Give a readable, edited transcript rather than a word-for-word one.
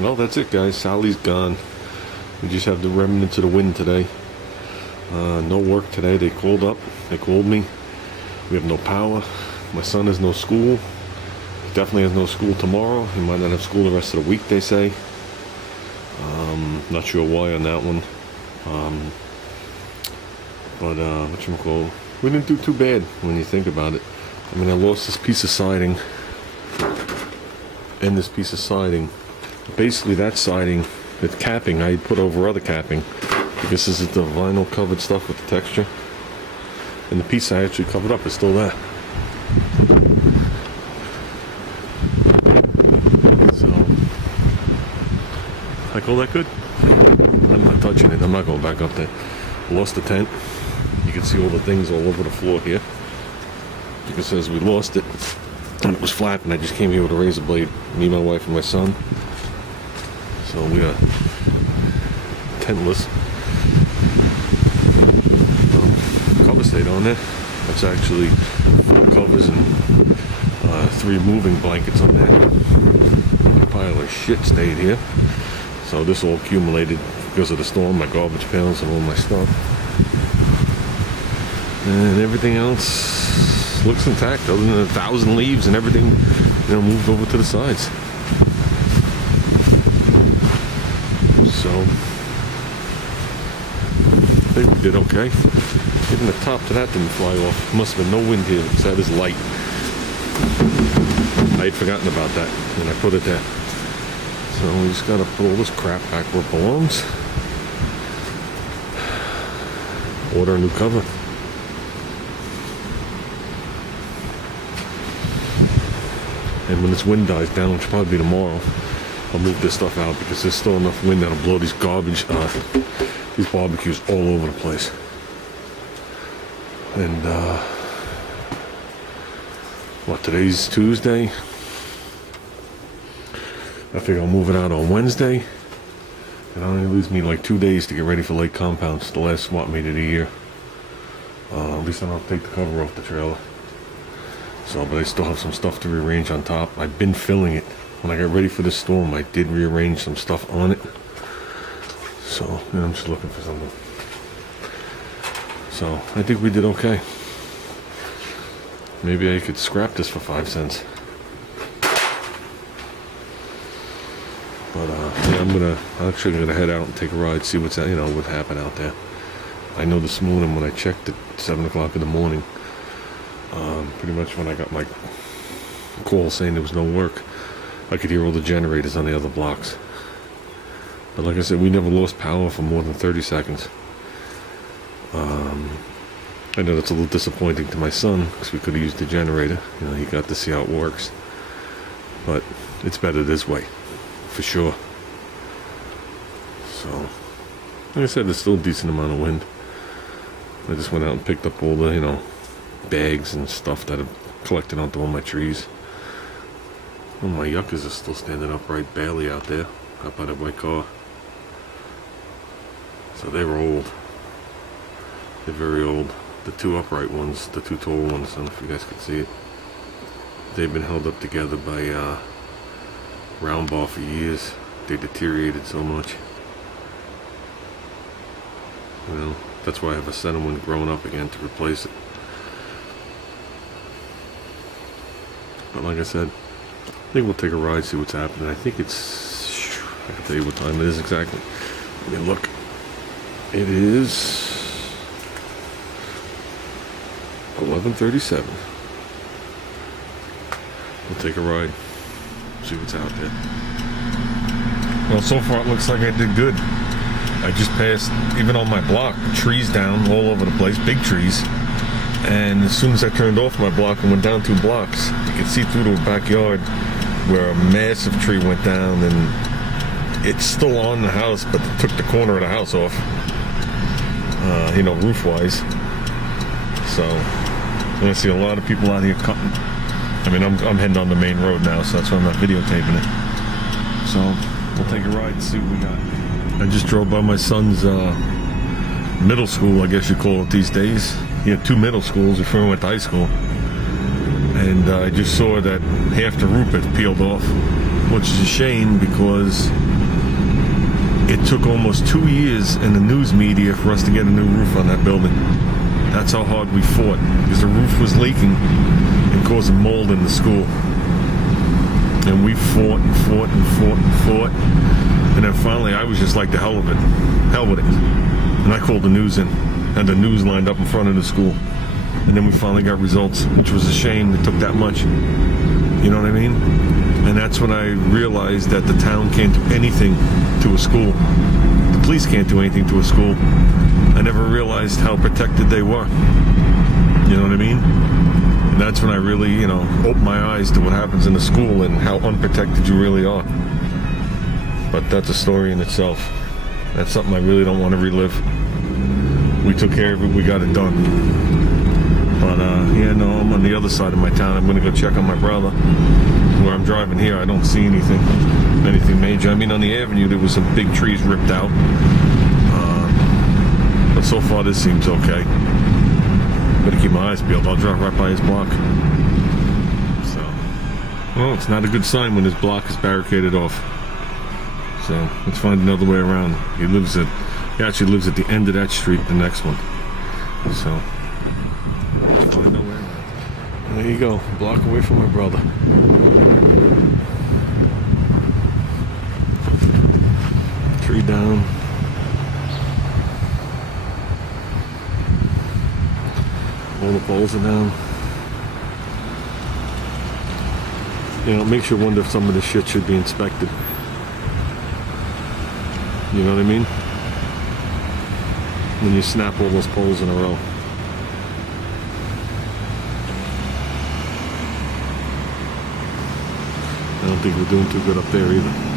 Well, that's it, guys. Sally's gone. We just have the remnants of the wind today. No work today. They called up. They called me. We have no power. My son has no school. He definitely has no school tomorrow. He might not have school the rest of the week, they say. Not sure why on that one. But whatchamacallit, we didn't do too bad when you think about it. I mean, I lost this piece of siding and this piece of siding. Basically, that siding, the capping, I put over other capping because this is the vinyl covered stuff with the texture. And the piece I actually covered up is still there. So, I call that good. I'm not touching it. I'm not going back up there. Lost the tent. You can see all the things all over the floor here. Because as we lost it, and it was flat, and I just came here with a razor blade. Me, my wife, and my son. So we are tentless. Cover stayed on there. That's actually 4 covers and 3 moving blankets on there. A pile of shit stayed here. So this all accumulated because of the storm, my garbage pails and all my stuff. And everything else looks intact, other than 1,000 leaves and everything, you know, moved over to the sides. So I think we did okay. Even the top to that didn't fly off. Must have been no wind here because that is light. I had forgotten about that when I put it there. So we just gotta put all this crap back where it belongs. Order a new cover. And when this wind dies down, which will probably be tomorrow, I'll move this stuff out because there's still enough wind that'll blow these garbage, these barbecues all over the place. And what, today's Tuesday? I figure I'll move it out on Wednesday. And only leaves me like 2 days to get ready for Lake Compounce, the last swap meet of the year. At least I don't have to take the cover off the trailer. So, but I still have some stuff to rearrange on top. I've been filling it. When I got ready for this storm, I did rearrange some stuff on it. So, yeah, I'm just looking for something. So, I think we did okay. Maybe I could scrap this for 5 cents. But, yeah, I'm actually gonna head out and take a ride, see what's, you know, what happened out there. I know this morning when I checked at 7 o'clock in the morning, pretty much when I got my call saying there was no work, I could hear all the generators on the other blocks. But like I said, we never lost power for more than 30 seconds. I know that's a little disappointing to my son because we could have used the generator. You know, he got to see how it works. But it's better this way, for sure. So, like I said, there's still a decent amount of wind. I just went out and picked up all the, you know, bags and stuff that have collected onto all my trees. Well, my yuccas are still standing upright, barely out there, up by the white car. So they were old. They're very old. The 2 upright ones, the 2 tall ones, I don't know if you guys can see it. They've been held up together by round bar for years. They deteriorated so much. You know, that's why I have a set of one growing up again to replace it. But like I said, I think we'll take a ride, see what's happening. I think it's, I can tell you what time it is exactly. Let me look. It is 11:37. We'll take a ride, see what's out there. Well, so far it looks like I did good. I just passed, even on my block, trees down all over the place, big trees. And as soon as I turned off my block and went down 2 blocks, you could see through the backyard where a massive tree went down, and it's still on the house, but it took the corner of the house off, you know, roof-wise. So, I see a lot of people out here cutting. I mean, I'm heading on the main road now, so that's why I'm not videotaping it. So, we'll take a ride and see what we got. I just drove by my son's middle school, I guess you call it these days. He had 2 middle schools before he went to high school. And I just saw that half the roof had peeled off, which is a shame because It took almost 2 years in the news media for us to get a new roof on that building. That's how hard we fought, because the roof was leaking and causing mold in the school. And we fought and fought and fought and fought. And then finally, I was just like, the hell of it. Hell with it. And I called the news in. Had the news lined up in front of the school. And then we finally got results, which was a shame it took that much. You know what I mean? And that's when I realized that the town can't do anything to a school. The police can't do anything to a school. I never realized how protected they were. You know what I mean? And that's when I really, you know, opened my eyes to what happens in the school and how unprotected you really are. But that's a story in itself. That's something I really don't want to relive. We took care of it, we got it done. But yeah, no, I'm on the other side of my town. I'm gonna go check on my brother. Where I'm driving here, I don't see anything major. I mean, on the avenue there was some big trees ripped out. But so far this seems okay. Better keep my eyes peeled. I'll drive right by his block. So, well, it's not a good sign when his block is barricaded off. So let's find another way around. He actually lives at the end of that street, the next one. So let's find another way around. There you go, a block away from my brother. Tree down. All the poles are down. You know, it makes you wonder if some of this shit should be inspected. You know what I mean? When you snap all those poles in a row. I don't think we're doing too good up there either.